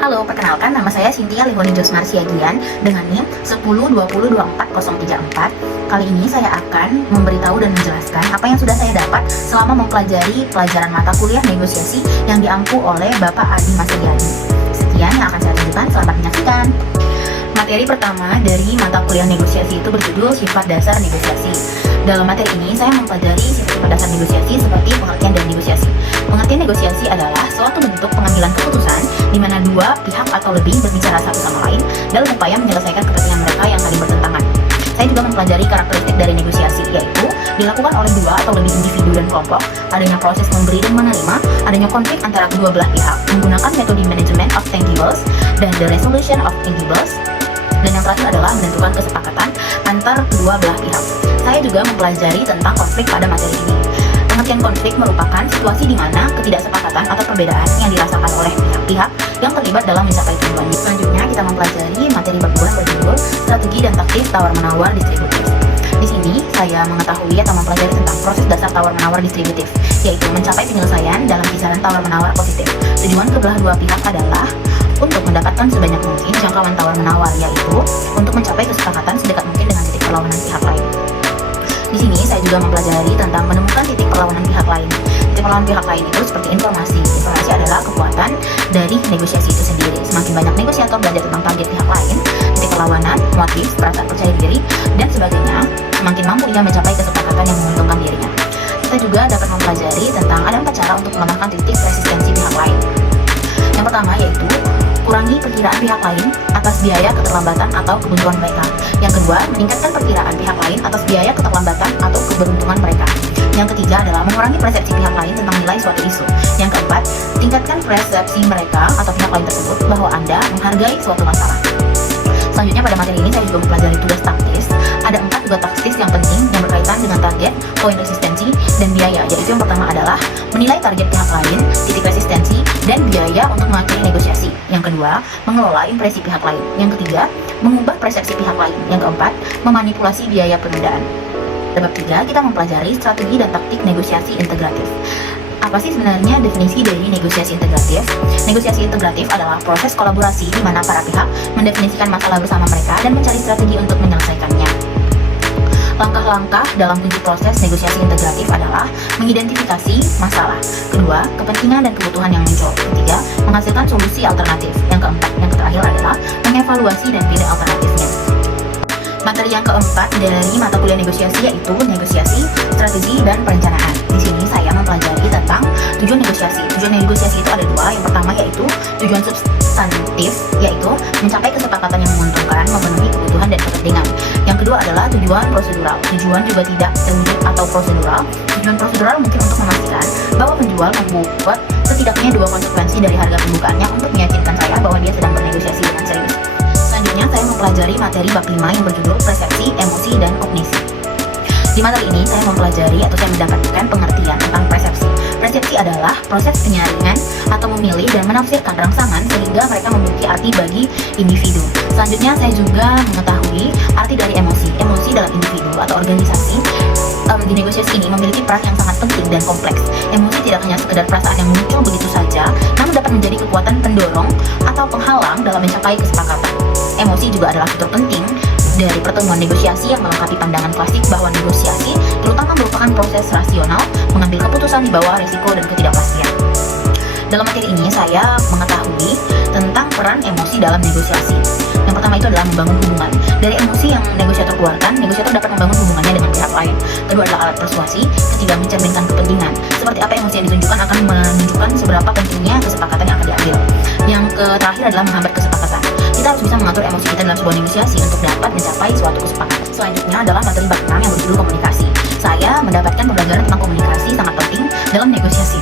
Halo, perkenalkan nama saya Cynthia Lihoni Josmar Siagian dengan NIM 10202404. Kali ini saya akan memberitahu dan menjelaskan apa yang sudah saya dapat selama mempelajari pelajaran mata kuliah negosiasi yang diampu oleh Bapak Adi Masediani. Sekian yang akan saya tunjukkan, selamat menyaksikan. Materi pertama dari mata kuliah negosiasi itu berjudul Sifat Dasar Negosiasi. Dalam materi ini saya mempelajari sifat dasar negosiasi seperti pengertian dan negosiasi. Pengertian negosiasi adalah suatu bentuk pengambilan keputusan di mana dua pihak atau lebih berbicara satu sama lain dalam upaya menyelesaikan kepentingan mereka yang saling bertentangan. Saya juga mempelajari karakteristik dari negosiasi, yaitu dilakukan oleh dua atau lebih individu dan kelompok, adanya proses memberi dan menerima, adanya konflik antara kedua belah pihak, menggunakan metode management of tangibles dan the resolution of tangibles, dan yang terakhir adalah menentukan kesepakatan antar kedua belah pihak. Saya juga mempelajari tentang konflik pada materi ini. Pengertian konflik merupakan situasi di mana ketidaksepakatan atau perbedaan yang dirasakan oleh pihak-pihak yang terlibat dalam mencapai tujuan. Selanjutnya kita mempelajari materi bab 2 berjudul Strategi dan Taktik Tawar-Menawar Distributif. Di sini saya mengetahui atau mempelajari tentang proses dasar tawar-menawar distributif, yaitu mencapai penyelesaian dalam kisaran tawar-menawar positif. Tujuan kedua dua pihak adalah untuk mendapatkan sebanyak mungkin jangkauan tawar-menawar, yaitu untuk mencapai kesepakatan sedekat mungkin dengan titik perlawanan pihak lain. Di sini saya juga mempelajari tentang menemukan titik perlawanan pihak lain. Titik perlawanan pihak lain itu seperti informasi. Informasi adalah kekuatan dari negosiasi itu sendiri. Semakin banyak negosiator belajar tentang target pihak lain, titik perlawanan, motif, perasaan percaya diri, dan sebagainya, semakin mampu ia mencapai kesepakatan yang menguntungkan dirinya. Kita juga dapat mempelajari tentang ada 4 cara untuk melemahkan titik resistensi pihak lain. Yang pertama yaitu kurangi perkiraan pihak lain atas biaya keterlambatan atau kebuntuan mereka. Yang kedua, meningkatkan perkiraan pihak lain atas biaya keterlambatan atau keberuntungan mereka. Yang ketiga adalah mengurangi persepsi pihak lain tentang nilai suatu isu. Yang keempat, tingkatkan persepsi mereka atau pihak lain tersebut bahwa Anda menghargai suatu masalah. Selanjutnya pada materi ini saya juga mempelajari tugas taktis. Ada 4 tugas taktis yang penting yang berkaitan dengan target, poin resistensi, dan biaya. Yaitu yang pertama adalah menilai target pihak lain, titik resistensi, dan biaya untuk mengakhiri negosiasi. Yang kedua, mengelola impresi pihak lain. Yang ketiga, mengubah persepsi pihak lain. Yang keempat, memanipulasi biaya penundaan. Bab 3, kita mempelajari strategi dan taktik negosiasi integratif. Apa sih sebenarnya definisi dari negosiasi integratif? Negosiasi integratif adalah proses kolaborasi di mana para pihak mendefinisikan masalah bersama mereka dan mencari strategi untuk menyelesaikannya. Langkah-langkah dalam kunci proses negosiasi integratif adalah mengidentifikasi masalah. Kedua, kepentingan dan kebutuhan yang muncul. Ketiga, menghasilkan solusi alternatif. Yang keempat, yang terakhir adalah mengevaluasi dan pilih alternatifnya. Materi yang keempat dari mata kuliah negosiasi yaitu negosiasi, strategi, dan perencanaan. Di sini saya mempelajari tentang tujuan negosiasi. Tujuan negosiasi itu ada 2. Yang pertama yaitu tujuan substantif, yaitu mencapai kesepakatan yang menguntungkan, memenuhi kebutuhan dan kepentingan. Yang kedua adalah tujuan prosedural. Tujuan juga tidak terujuk atau prosedural. Tujuan prosedural mungkin untuk memastikan bahwa penjual membuat setidaknya 2 konsekuensi dari harga pembukaannya untuk meyakinkan saya bahwa dia sedang bernegosiasi dengan serius. Selanjutnya saya mempelajari materi bab 5 yang berjudul persepsi, emosi, dan kognisi. Di materi ini saya mempelajari atau saya mendapatkan pengertian tentang persepsi. Persepsi adalah proses penyaringan atau memilih dan menafsirkan rangsangan sehingga mereka memiliki arti bagi individu. Selanjutnya saya juga mengetahui arti dari emosi. Emosi dalam individu atau organisasi di negosiasi ini memiliki peran yang sangat penting dan kompleks. Emosi tidak hanya sekedar perasaan yang muncul begitu saja, namun dapat menjadi kekuatan pendorong atau penghalang dalam mencapai kesepakatan. Emosi juga adalah fitur penting dari pertemuan negosiasi yang melengkapi pandangan klasik bahwa negosiasi terutama merupakan proses rasional mengambil keputusan di bawah risiko dan ketidakpastian. Dalam materi ini saya mengetahui tentang peran emosi dalam negosiasi. Yang pertama itu adalah membangun hubungan. Dari emosi yang negosiator keluarkan, negosiator dapat membangun hubungannya dengan pihak lain. Kedua adalah alat persuasi. Ketiga, mencerminkan kepentingan. Seperti apa emosi yang ditunjukkan akan menunjukkan seberapa pentingnya kesepakatan yang akan diambil. Yang terakhir adalah menghambat kesepakatan. Kita harus bisa mengatur emosi kita dalam sebuah negosiasi untuk dapat mencapai suatu kesepakatan. Selanjutnya adalah materi bab 6 yang berjudul komunikasi. Saya mendapatkan pembelajaran tentang komunikasi sangat penting dalam negosiasi.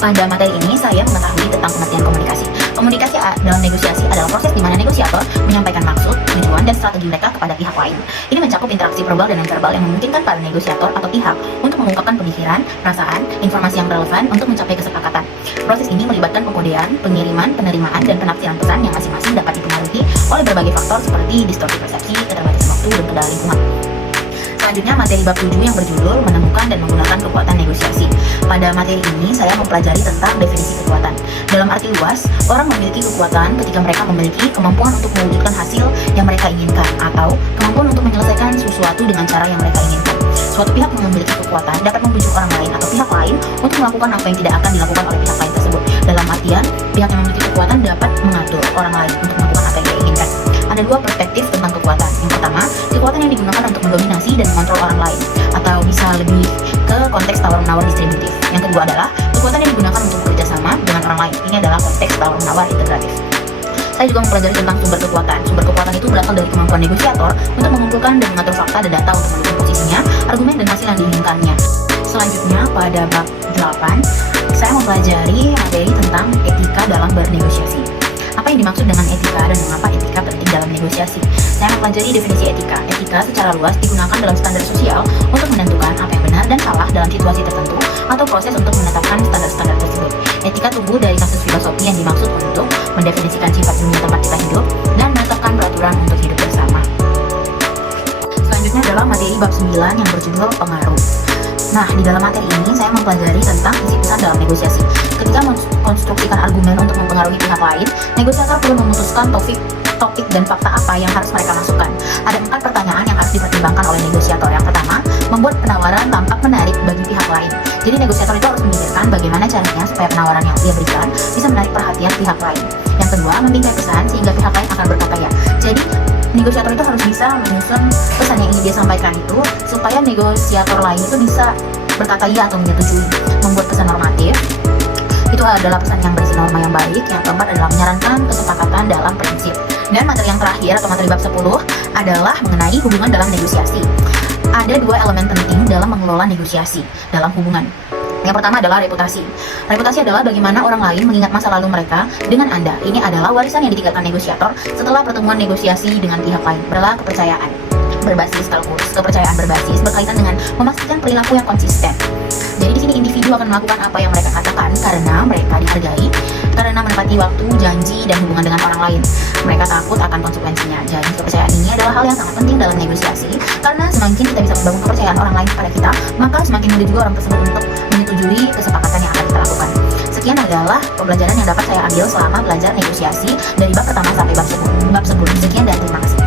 Pada materi ini saya mengetahui tentang pengertian komunikasi. Komunikasi dalam negosiasi adalah proses di mana negosiator menyampaikan maksud, tujuan, dan strategi mereka kepada pihak lain. Ini mencakup interaksi verbal dan non-verbal yang memungkinkan para negosiator atau pihak untuk mengungkapkan pemikiran, perasaan, informasi yang relevan untuk mencapai kesepakatan. Proses ini melibatkan pengkodean, pengiriman, penerimaan, dan penafsiran pesan yang masing-masing dapat dipengaruhi oleh berbagai faktor seperti distorsi persepsi, keterbatasan waktu, dan kendala lingkungan. Selanjutnya materi bab 7 yang berjudul menemukan dan menggunakan kekuatan negosiasi. Pada materi ini saya mempelajari tentang definisi kekuatan. Dalam arti luas, orang memiliki kekuatan ketika mereka memiliki kemampuan untuk mewujudkan hasil yang mereka inginkan atau kemampuan untuk menyelesaikan sesuatu dengan cara yang mereka inginkan. Suatu pihak yang memiliki kekuatan dapat membujuk orang lain atau pihak lain untuk melakukan apa yang tidak akan dilakukan oleh pihak lain tersebut. Dalam artian, pihak yang memiliki kekuatan dapat mengatur orang lain untuk melakukan apa yang dia inginkan. Ada dua perspektif tentang kekuatan. Yang pertama, kekuatan yang digunakan untuk mendominasi dan mengontrol orang lain, atau bisa lebih ke konteks tawar-menawar distributif. Yang kedua adalah kekuatan yang digunakan untuk bekerja sama dengan orang lain. Ini adalah konteks tawar-menawar integratif. Saya juga mempelajari tentang sumber kekuatan. Sumber kekuatan itu berasal dari kemampuan negosiator untuk mengumpulkan dan mengatur fakta dan data untuk mendukung posisinya, argumen dan hasil yang diinginkannya. Selanjutnya pada bab 8, saya mempelajari materi tentang etika dalam bernegosiasi. Apa yang dimaksud dengan etika dan mengapa etika penting dalam negosiasi? Saya mempelajari definisi etika. Etika secara luas digunakan dalam standar sosial untuk menentukan apa yang benar dan salah dalam situasi tertentu atau proses untuk menetapkan standar-standar tersebut. Etika tumbuh dari kasus filosofi yang dimaksud untuk mendefinisikan sifat dunia tempat kita hidup dan menetapkan peraturan untuk hidup bersama. Selanjutnya adalah materi bab 9 yang berjudul pengaruh. Nah, di dalam materi ini saya mempelajari tentang isi pesan dalam negosiasi. Ketika mengkonstruksikan argumen untuk mempengaruhi pihak lain, negosiator perlu memutuskan topik dan fakta apa yang harus mereka masukkan. Ada 4 pertanyaan yang harus dipertimbangkan oleh negosiator. Yang pertama, membuat penawaran tampak menarik bagi pihak lain. Jadi negosiator itu harus memikirkan bagaimana caranya supaya penawaran yang dia berikan bisa menarik perhatian pihak lain. Yang kedua, membingkai pesan sehingga pihak lain akan berkata ya. Jadi negosiator itu harus bisa menyusun pesan yang ingin dia sampaikan itu supaya negosiator lain itu bisa berkata iya atau menyetujui. Membuat pesan normatif itu adalah pesan yang berisi norma yang baik. Yang keempat adalah menyarankan kesepakatan dalam prinsip. Dan materi yang terakhir atau materi bab 10 adalah mengenai hubungan dalam negosiasi. Ada 2 elemen penting dalam mengelola negosiasi dalam hubungan. Yang pertama adalah reputasi. Reputasi adalah bagaimana orang lain mengingat masa lalu mereka dengan Anda. Ini adalah warisan yang ditinggalkan negosiator setelah pertemuan negosiasi dengan pihak lain. Adalah kepercayaan berbasis kalkulus. Kepercayaan berbasis berkaitan dengan memastikan perilaku yang konsisten. Jadi di sini individu akan melakukan apa yang mereka katakan karena mereka dihargai, karena menepati waktu, janji, dan hubungan dengan orang lain. Mereka takut akan konsekuensinya. Jadi kepercayaan ini adalah hal yang sangat penting dalam negosiasi karena semakin kita bisa membangun kepercayaan orang lain kepada kita, maka semakin mudah juga orang tersebut untuk menyetujui kesepakatan yang akan kita lakukan. Sekian adalah pembelajaran yang dapat saya ambil selama belajar negosiasi dari bab pertama sampai bab 10. Sekian dan terima kasih.